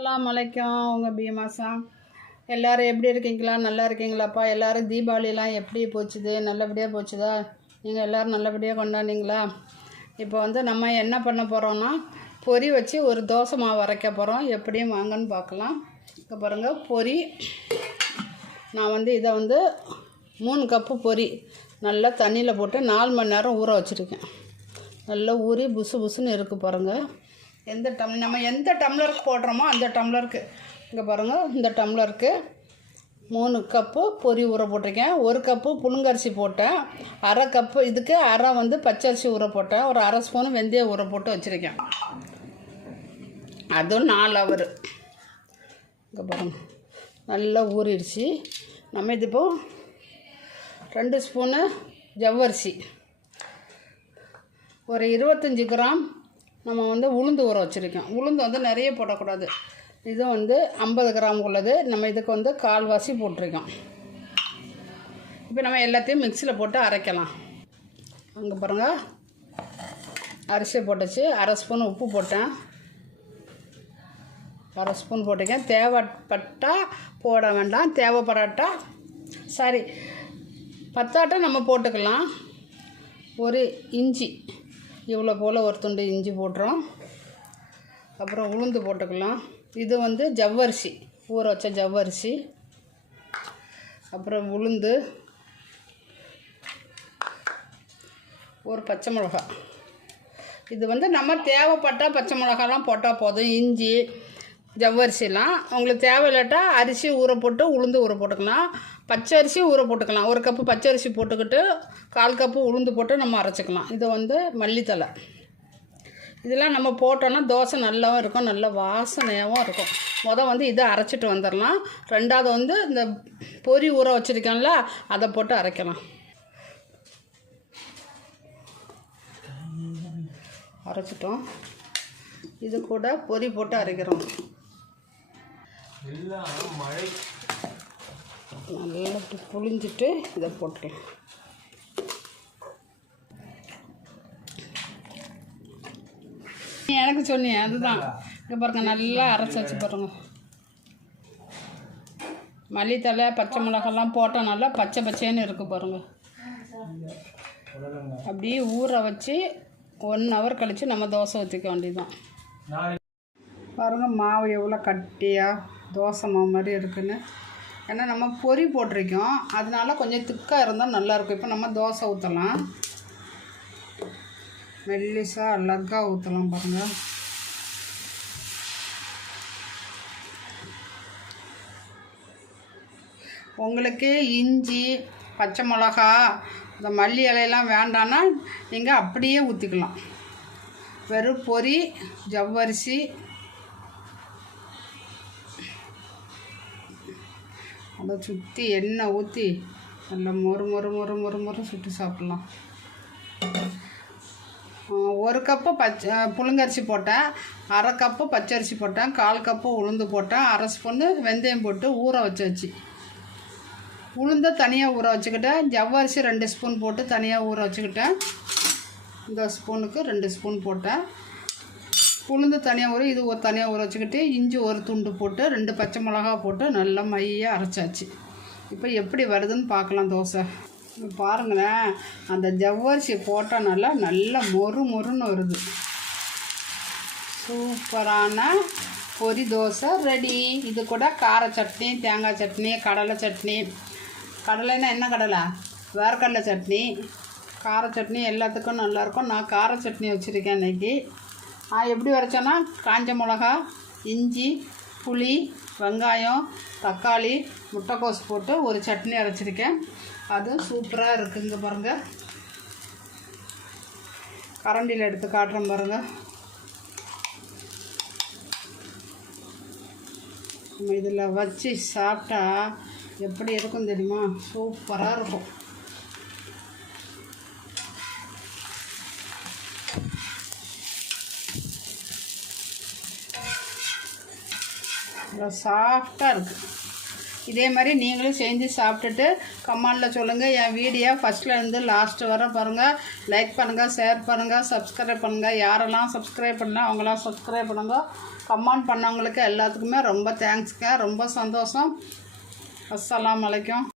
அலாம் வலைக்கம் உங்கள் பீமாசா எல்லோரும் எப்படி இருக்கீங்களா? நல்லா இருக்கீங்களாப்பா? எல்லோரும் தீபாவளிலாம் எப்படி போச்சுது? நல்லபடியாக போச்சுதா? நீங்கள் எல்லோரும் நல்லபடியாக கொண்டாடிங்களா இப்போ வந்து நம்ம என்ன பண்ண போகிறோன்னா பொரி வச்சு ஒரு தோசை மாவு அரைக்க போகிறோம் எப்படியும் வாங்கன்னு பார்க்கலாம். இப்போ பாருங்கள் பொரி நான் வந்து இதை வந்து மூணு கப்பு பொரி நல்லா தண்ணியில் போட்டு நாலு மணி நேரம் ஊற வச்சுருக்கேன். நல்லா ஊறி புசு புசுன்னு இருக்குது பாருங்கள் எந்த டம் நம்ம எந்த டம்ளருக்கு போடுறோமோ அந்த டம்ளருக்கு. இங்கே பாருங்கள் இந்த டம்ளருக்கு மூணு கப்பு பொரி ஊற போட்டிருக்கேன். ஒரு கப்பு புழுங்கரிசி போட்டேன். அரை கப்பு இதுக்கு அரை வந்து பச்சரிசி ஊற போட்டேன். ஒரு அரை ஸ்பூன் வெந்தயம் ஊற போட்டு வச்சுருக்கேன். அதுவும் நாலு அவர் இங்கே பாருங்கள் நல்லா ஊறிடுச்சு. நம்ம இது இப்போ ரெண்டு ஸ்பூனு ஜவ்வரிசி. ஒரு இருபத்தஞ்சி கிராம் நம்ம வந்து உளுந்து ஊற வச்சுருக்கோம். உளுந்து வந்து நிறைய போடக்கூடாது. இது வந்து ஐம்பது கிராம் உள்ளது. நம்ம இதுக்கு வந்து கால்வாசி போட்டிருக்கோம். இப்போ நம்ம எல்லாத்தையும் மிக்சியில் போட்டு அரைக்கலாம். அங்கே பாருங்கள் அரிசி போட்டுச்சு. அரை ஸ்பூன் உப்பு போட்டேன். அரை ஸ்பூன் போட்டிருக்கேன். தேவைப்பட்டால் போட வேண்டாம். தேவைப்படாட்டா சரி பத்தாட்டை நம்ம போட்டுக்கலாம். ஒரு இஞ்சி. இவ்வளோ போல் ஒரு துண்டு இஞ்சி போட்டுறோம். அப்புறம் உளுந்து போட்டுக்கலாம். இது வந்து ஜவ்வரிசி ஊற வச்ச ஜவ்வரிசி. அப்புறம் உளுந்து. ஒரு பச்சை மிளகா. இது வந்து நம்ம தேவைப்பட்டால் பச்சை மிளகாலாம் போட்டால் போதும். இஞ்சி ஜவ்வரிசிலாம். உங்களுக்கு தேவையில்லாட்டா அரிசி ஊற போட்டு உளுந்து ஊற போட்டுக்கலாம். பச்சை அரிசி ஊற போட்டுக்கலாம். ஒரு கப்பு பச்சை அரிசி போட்டுக்கிட்டு கால் கப்பு உளுந்து போட்டு நம்ம அரைச்சிக்கலாம். இது வந்து மல்லித்தலை இதெல்லாம் நம்ம போட்டோன்னா தோசை நல்லாவும் இருக்கும். நல்ல வாசனையாகவும் இருக்கும். மொதல் வந்து இதை அரைச்சிட்டு வந்துடலாம். ரெண்டாவது வந்து இந்த பொரி ஊற வச்சுருக்கோம்ல அதை போட்டு அரைக்கலாம். அரைச்சிட்டோம். இது கூட பொரி போட்டு அரைக்கிறோம். மழை நல்லா இப்படி புழிஞ்சிட்டு இதை போட்டுக்கலாம் எனக்கு சொன்னியே அதுதான். இங்கே பாருங்க நல்லா அரைச்சி வச்சு பாருங்க. மல்லித்தலை பச்சை மிளகாலாம் போட்டால் நல்லா பச்சை பச்சைன்னு இருக்கு பாருங்க. அப்படியே ஊற வச்சு ஒன் ஹவர் கழித்து நம்ம தோசை ஊற்றிக்க வேண்டியதுதான். பாருங்கள் மாவு எவ்வளோ கட்டியாக தோசை மாவு மாதிரி இருக்குன்னு. ஏன்னா நம்ம பொரி போட்டிருக்கோம். அதனால கொஞ்சம் திக்காக இருந்தால் நல்லாயிருக்கும் இப்போ நம்ம தோசை ஊற்றலாம் மெல்லிசாக அழகாக ஊற்றலாம் பாருங்கள் உங்களுக்கு இஞ்சி பச்சை மிளகா இந்த மல்லி இலையெல்லாம் வேண்டான்னா நீங்கள் அப்படியே ஊற்றிக்கலாம் வெறும் பொரி ஜவ்வரிசி அதை சுற்றி எண்ணெய் ஊற்றி நல்லா மொறு மொறு மொறு மொறு மொறு சுட்டு சாப்பிட்லாம். ஒரு கப்பு பச்சை புழுங்கரிசி போட்டேன். அரை கப்பு பச்சரிசி போட்டேன். கால் கப்பு உளுந்து போட்டேன். அரை ஸ்பூன்னு வெந்தயம் போட்டு ஊற வச்சாச்சு. உளுந்தை தனியாக ஊற வச்சுக்கிட்டேன். ஜவ்வரிசி ரெண்டு ஸ்பூன் போட்டு தனியாக ஊற வச்சுக்கிட்டேன். இந்த ஸ்பூனுக்கு ரெண்டு ஸ்பூன் போட்டேன். உளுந்து தனியாக ஊற இது ஒரு தனியாக ஊற வச்சுக்கிட்டு இஞ்சி ஒரு துண்டு போட்டு ரெண்டு பச்சை மிளகா போட்டு நல்லா மையாக அரைச்சாச்சு. இப்போ எப்படி வருதுன்னு பார்க்கலாம் தோசை. பாருங்களேன் அந்த ஜவ்வரிசி போட்டால் நல்லா நல்லா மொறு மொறுன்னு வருது. சூப்பரான பொரி தோசை ரெடி இது கூட கார சட்னி தேங்காய் சட்னி கடலை சட்னி. கடலைன்னா என்ன கடலை? வேர்க்கடலை சட்னி. கார சட்னி எல்லாத்துக்கும் நல்லாயிருக்கும் நான் கார சட்னி வச்சுருக்கேன் இன்றைக்கி நான் எப்படி வரைச்சேன்னா காஞ்ச மிளகா இஞ்சி புளி வெங்காயம் தக்காளி முட்டைக்கோஸ் போட்டு ஒரு சட்னி அரைச்சிருக்கேன். அது சூப்பராக இருக்குங்க பாருங்கள் கரண்டியில் எடுத்து காட்டுறேன் பாருங்கள் நம்ம இதில் வச்சு சாப்பிட்டா எப்படி இருக்கும் தெரியுமா? சூப்பராக இருக்கும். அவ்வளோ சாஃப்டாக இருக்குது இதே மாதிரி நீங்களும் செஞ்சு சாப்பிட்டுட்டு கமெண்டில் சொல்லுங்கள் என் வீடியோ ஃபஸ்ட்லேருந்து லாஸ்ட்டு வர பாருங்கள் லைக் பண்ணுங்கள் ஷேர் பண்ணுங்கள் சப்ஸ்கிரைப் பண்ணுங்கள் யாரெல்லாம் சப்ஸ்கிரைப் பண்ணலாம் அவங்களாம் சப்ஸ்கிரைப் பண்ணுங்கள் கமெண்ட் பண்ணவங்களுக்கு எல்லாத்துக்குமே ரொம்ப தேங்க்ஸ்ங்க ரொம்ப சந்தோஷம். அஸ்லாம் வலைக்கும்